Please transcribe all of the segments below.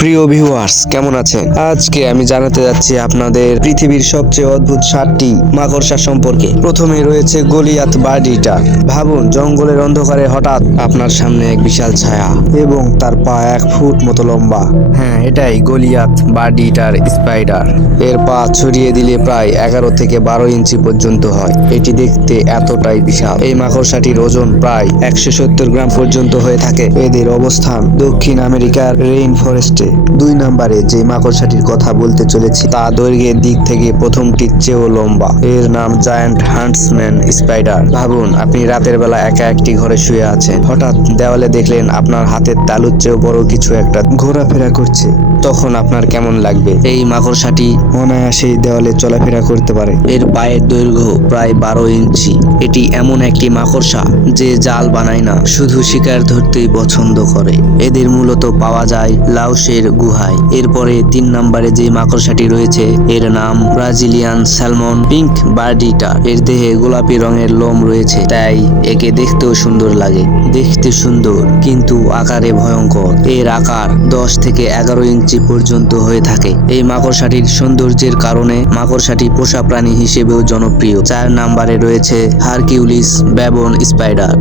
প্রিয় ভিউয়ার্স, কেমন আছেন? আজকে আমি জানাতে যাচ্ছি আপনাদের পৃথিবীর সবচেয়ে অদ্ভুত 7টি মাকড়সা সম্পর্কে। প্রথমে রয়েছে গলিয়াত বার্ড ইটার। ভাবুন, জঙ্গলের অন্ধকারে হঠাৎ আপনার সামনে এক বিশাল ছায়া এবং তার পা 1 ফুট মতো লম্বা। হ্যাঁ, এটাই গলিয়াত বার্ড ইটার স্পাইডার। এর পা ছড়িয়ে দিলে প্রায় 11 থেকে 12 ইঞ্চি পর্যন্ত হয়। এটি দেখতে এতটাই বিশাল। এই মাকড়সাটির ওজন প্রায় 170 গ্রাম পর্যন্ত হয়ে থাকে। এদের অবস্থান দক্ষিণ আমেরিকার রেইন ফরেস্টে। 2 নম্বরে যে মাকড়সাটির কথা বলতে চলেছি তা দৈর্ঘ্যের দিক থেকে প্রথমটির চেয়েও লম্বা। এর নাম জায়ান্ট হান্টসম্যান স্পাইডার। ভাবুন, আপনি রাতের বেলা একা একটি ঘরে শুয়ে আছেন, হঠাৎ দেওয়ালে দেখলেন আপনার হাতের তালুর চেয়েও বড় কিছু একটা ঘোরাফেরা করছে। তখন আপনার কেমন লাগবে? এই মাকড়সাটি অনায়াসেই দেওয়ালে চলাফেরা করতে পারে। এর পায়ের দৈর্ঘ্য প্রায় 12 ইঞ্চি। এটি এমন একটি মাকড়সা যে জাল বানায় না, শুধু শিকার ধরতেই পছন্দ করে। এদের মূলত পাওয়া যায় লাওসের গুহায়। এরপরে 3 নম্বরে যে মাকড়সাটি রয়েছে এর নাম ব্রাজিলিয়ান স্যালমন পিঙ্ক বার্ড ইটার। এর দেহে গোলাপি রঙের লোম রয়েছে, তাই একে দেখতেও সুন্দর লাগে। দেখতে সুন্দর কিন্তু আকারে ভয়ঙ্কর। এর আকার 10 থেকে 11 ইঞ্চি পর্যন্ত হয়ে থাকে। এই মাকড়সাটির সৌন্দর্যের কারণে মাকড়সাটি পোষা প্রাণী হিসেবেও জনপ্রিয়। 4 নম্বরে রয়েছে হারকিউলিস ব্যাবন স্পাইডার।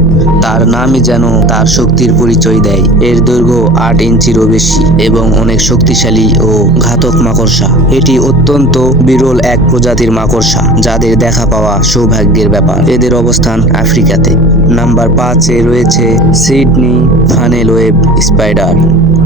তার নামই যেন তার শক্তির পরিচয় দেয়। এর দৈর্ঘ্য 8 ইঞ্চিরও বেশি এবং অনেক শক্তিশালী ও ঘাতক মাকড়সা। এটি অত্যন্ত বিরল এক প্রজাতির মাকড়সা, যাদের দেখা পাওয়া সৌভাগ্যের ব্যাপার। এদের অবস্থান আফ্রিকাতে। নাম্বার 5-এ রয়েছে সিডনি ফানেল ওয়েব স্পাইডার।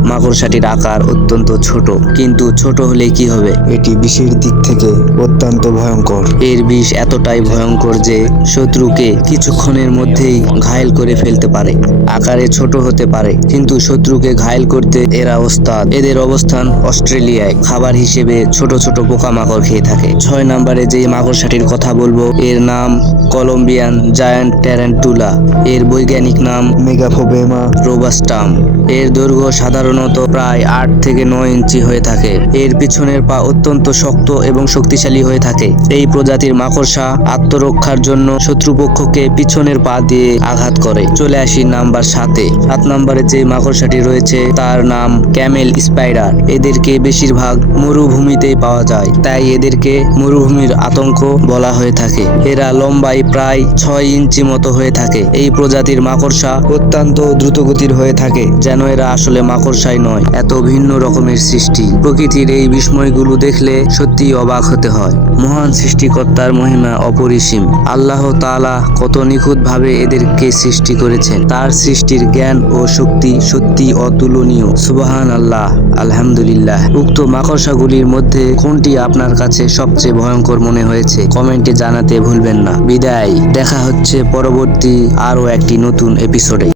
মাকড়সাটির আকার অত্যন্ত ছোট, কিন্তু ছোট হলে কি হবে, এটি বিষের দিক থেকে অত্যন্ত ভয়ঙ্কর। এর বিষ এতটাই ভয়ঙ্কর যে শত্রুকে কিছুক্ষণের মধ্যেই ঘায়েল করে ফেলতে পারে। আকারে ছোট হতে পারে, কিন্তু শত্রুকে ঘায়েল করতে এরা ওস্তাদ। এদের অবস্থান অস্ট্রেলিয়ায়। খাবার হিসেবে ছোট ছোট পোকামাকড় খেয়ে থাকে। 6 নম্বরে যে মাকড়সাটির কথা বলবো এর নাম কলম্বিয়ান জায়ান্ট ট্যারান্টুলা। এর বৈজ্ঞানিক নাম মেগাফোবেমা রোবাস্টাম। এর দৈর্ঘ্য সাধারণত প্রায় 8 থেকে 9 ইঞ্চি হয়ে থাকে। এর পিছনের পা অত্যন্ত শক্ত এবং শক্তিশালী হয়ে থাকে। এই প্রজাতির মাকড়সা আত্মরক্ষার জন্য শত্রুপক্ষকে পিছনের পা দিয়ে আঘাত করে। চলে আসি নাম্বার 7-এ। 7 নম্বরে যে মাকড়সাটি রয়েছে তার নাম ক্যামেল স্পাইডার। এদেরকে বেশিরভাগ মরুভূমিতেই পাওয়া যায়, তাই এদেরকে মরুভূমির আতঙ্ক বলা হয়ে থাকে। এরা লম্বায় প্রায় 6 ইঞ্চি মতো হয়ে থাকে। এই প্রজাতির মাকড়সা অত্যন্ত দ্রুতগতির হয়ে থাকে, যেন এরা আসলে মাকড়সাই নয়। এত ভিন্ন রকমের সৃষ্টি। প্রকৃতির এই বিস্ময়গুলো দেখলে সত্যি অবাক হতে হয়। মহান সৃষ্টিকর্তার মহিমা অপরিসীম। আল্লাহ তাআলা কত নিখুঁতভাবে এদেরকে সৃষ্টি করেছেন। তার সৃষ্টির জ্ঞান ও শক্তি সত্যি অতুলনীয়। সুবহান আল্লাহ, আলহামদুলিল্লাহ। উক্ত মাকড়সাগুলির মধ্যে কোনটি আপনার কাছে সবচেয়ে ভয়ঙ্কর মনে হয়েছে কমেন্টে জানাতে ভুলবেন না। বিদায়, দেখা হচ্ছে পরবর্তী আরো একটি নতুন এপিসোডে।